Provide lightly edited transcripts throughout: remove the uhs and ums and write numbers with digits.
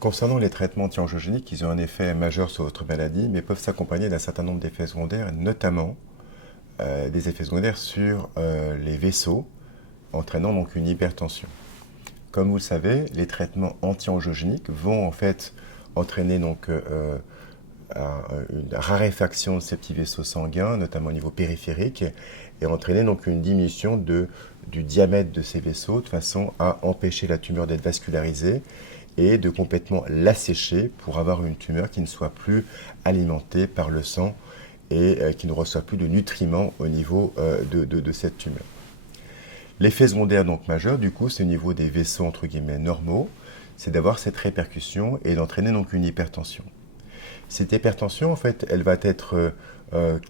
Concernant les traitements anti-angiogéniques, ils ont un effet majeur sur votre maladie, mais peuvent s'accompagner d'un certain nombre d'effets secondaires, notamment des effets secondaires sur les vaisseaux, entraînant donc une hypertension. Comme vous le savez, les traitements anti-angiogéniques vont en fait entraîner donc une raréfaction de ces petits vaisseaux sanguins, notamment au niveau périphérique, et entraîner donc une diminution du diamètre de ces vaisseaux, de façon à empêcher la tumeur d'être vascularisée et de complètement l'assécher pour avoir une tumeur qui ne soit plus alimentée par le sang et qui ne reçoit plus de nutriments au niveau de cette tumeur. L'effet secondaire donc majeur, du coup, c'est au niveau des vaisseaux entre guillemets normaux, c'est d'avoir cette répercussion et d'entraîner donc une hypertension. Cette hypertension, en fait, elle va être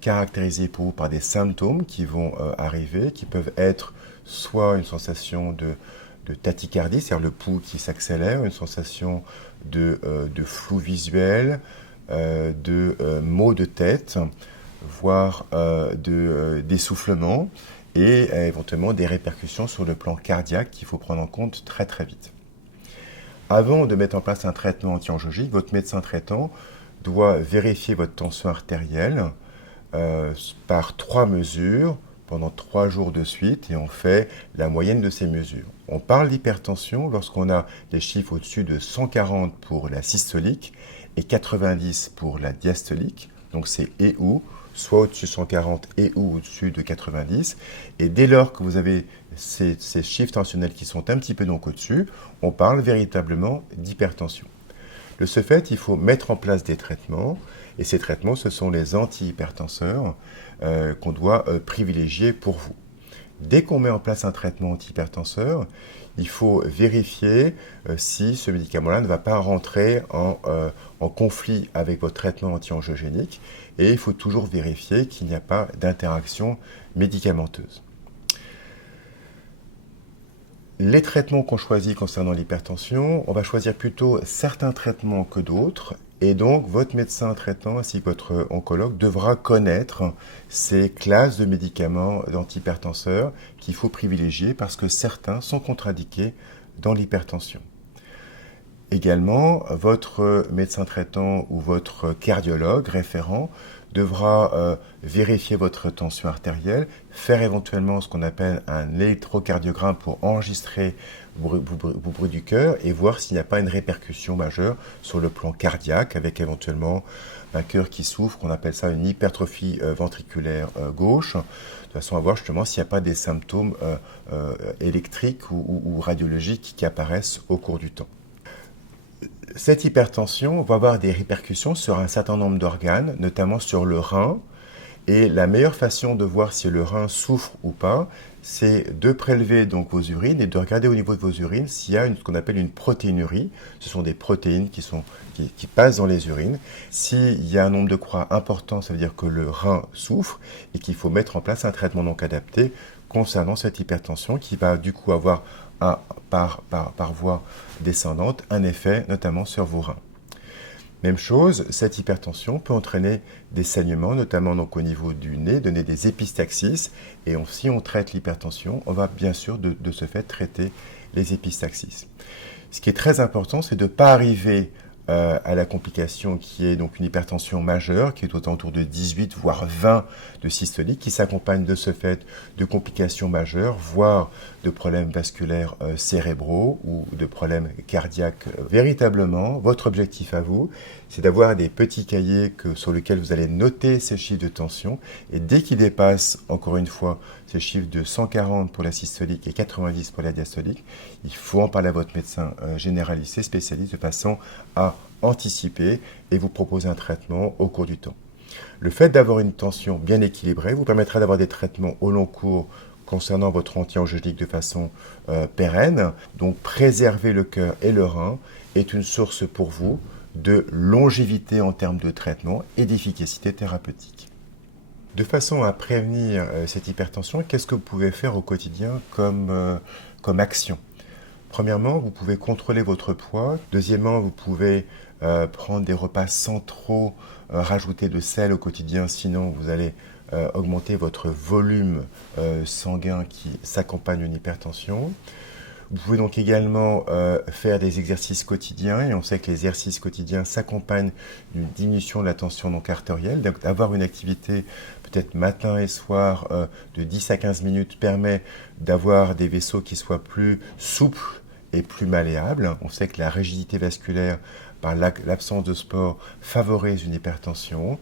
caractérisée pour vous par des symptômes qui vont arriver, qui peuvent être soit une sensation de tachycardie, c'est-à-dire le pouls qui s'accélère, une sensation de flou visuel, de maux de tête, voire d'essoufflement, et éventuellement des répercussions sur le plan cardiaque qu'il faut prendre en compte très très vite. Avant de mettre en place un traitement anti-angiogénique, votre médecin traitant doit vérifier votre tension artérielle par 3 mesures pendant 3 jours de suite, et on fait la moyenne de ces mesures. On parle d'hypertension lorsqu'on a des chiffres au-dessus de 140 pour la systolique et 90 pour la diastolique, donc c'est et ou, soit au-dessus de 140 et ou au-dessus de 90, et dès lors que vous avez ces chiffres tensionnels qui sont un petit peu donc au-dessus, on parle véritablement d'hypertension. De ce fait, il faut mettre en place des traitements, et ces traitements, ce sont les antihypertenseurs qu'on doit privilégier pour vous. Dès qu'on met en place un traitement antihypertenseur, il faut vérifier si ce médicament-là ne va pas rentrer en conflit avec votre traitement anti-angiogénique, et il faut toujours vérifier qu'il n'y a pas d'interaction médicamenteuse. Les traitements qu'on choisit concernant l'hypertension, on va choisir plutôt certains traitements que d'autres, et donc votre médecin traitant ainsi que votre oncologue devra connaître ces classes de médicaments d'antihypertenseurs qu'il faut privilégier parce que certains sont contre-indiqués dans l'hypertension. Également, votre médecin traitant ou votre cardiologue référent devra vérifier votre tension artérielle, faire éventuellement ce qu'on appelle un électrocardiogramme pour enregistrer vos bruits du cœur et voir s'il n'y a pas une répercussion majeure sur le plan cardiaque avec éventuellement un cœur qui souffre, qu'on appelle ça une hypertrophie ventriculaire gauche, de façon à voir justement s'il n'y a pas des symptômes électriques ou radiologiques qui apparaissent au cours du temps. Cette hypertension va avoir des répercussions sur un certain nombre d'organes, notamment sur le rein. Et la meilleure façon de voir si le rein souffre ou pas, c'est de prélever donc vos urines et de regarder au niveau de vos urines s'il y a ce qu'on appelle une protéinurie. Ce sont des protéines qui passent dans les urines. S'il y a un nombre de croix important, ça veut dire que le rein souffre et qu'il faut mettre en place un traitement donc adapté concernant cette hypertension qui va du coup avoir par voie descendante un effet notamment sur vos reins. Même chose, cette hypertension peut entraîner des saignements, notamment donc au niveau du nez, donner des épistaxis. Et si on traite l'hypertension, on va bien sûr de ce fait traiter les épistaxis. Ce qui est très important, c'est de ne pas arriver à la complication qui est donc une hypertension majeure, qui est autour de 18 voire 20 de systolique, qui s'accompagne de ce fait de complications majeures, voire de problèmes vasculaires cérébraux ou de problèmes cardiaques. Véritablement, votre objectif à vous, c'est d'avoir des petits cahiers sur lesquels vous allez noter ces chiffres de tension, et dès qu'ils dépassent, encore une fois, ces chiffres de 140 pour la systolique et 90 pour la diastolique, il faut en parler à votre médecin généraliste et spécialiste de façon à anticiper et vous proposer un traitement au cours du temps. Le fait d'avoir une tension bien équilibrée vous permettra d'avoir des traitements au long cours concernant votre anti-angiogénique de façon pérenne. Donc préserver le cœur et le rein est une source pour vous de longévité en termes de traitement et d'efficacité thérapeutique. De façon à prévenir cette hypertension, qu'est-ce que vous pouvez faire au quotidien comme action ? Premièrement, vous pouvez contrôler votre poids. Deuxièmement, vous pouvez prendre des repas sans trop rajouter de sel au quotidien, sinon vous allez augmenter votre volume sanguin qui s'accompagne d'une hypertension. Vous pouvez donc également faire des exercices quotidiens, et on sait que les exercices quotidiens s'accompagnent d'une diminution de la tension donc artérielle. Donc avoir une activité peut-être matin et soir de 10 à 15 minutes permet d'avoir des vaisseaux qui soient plus souples et plus malléables. On sait que la rigidité vasculaire par l'absence de sport favorise une hypertension.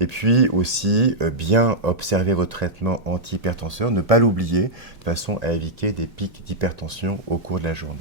Et puis aussi, bien observer vos traitements antihypertenseurs, ne pas l'oublier, de façon à éviter des pics d'hypertension au cours de la journée.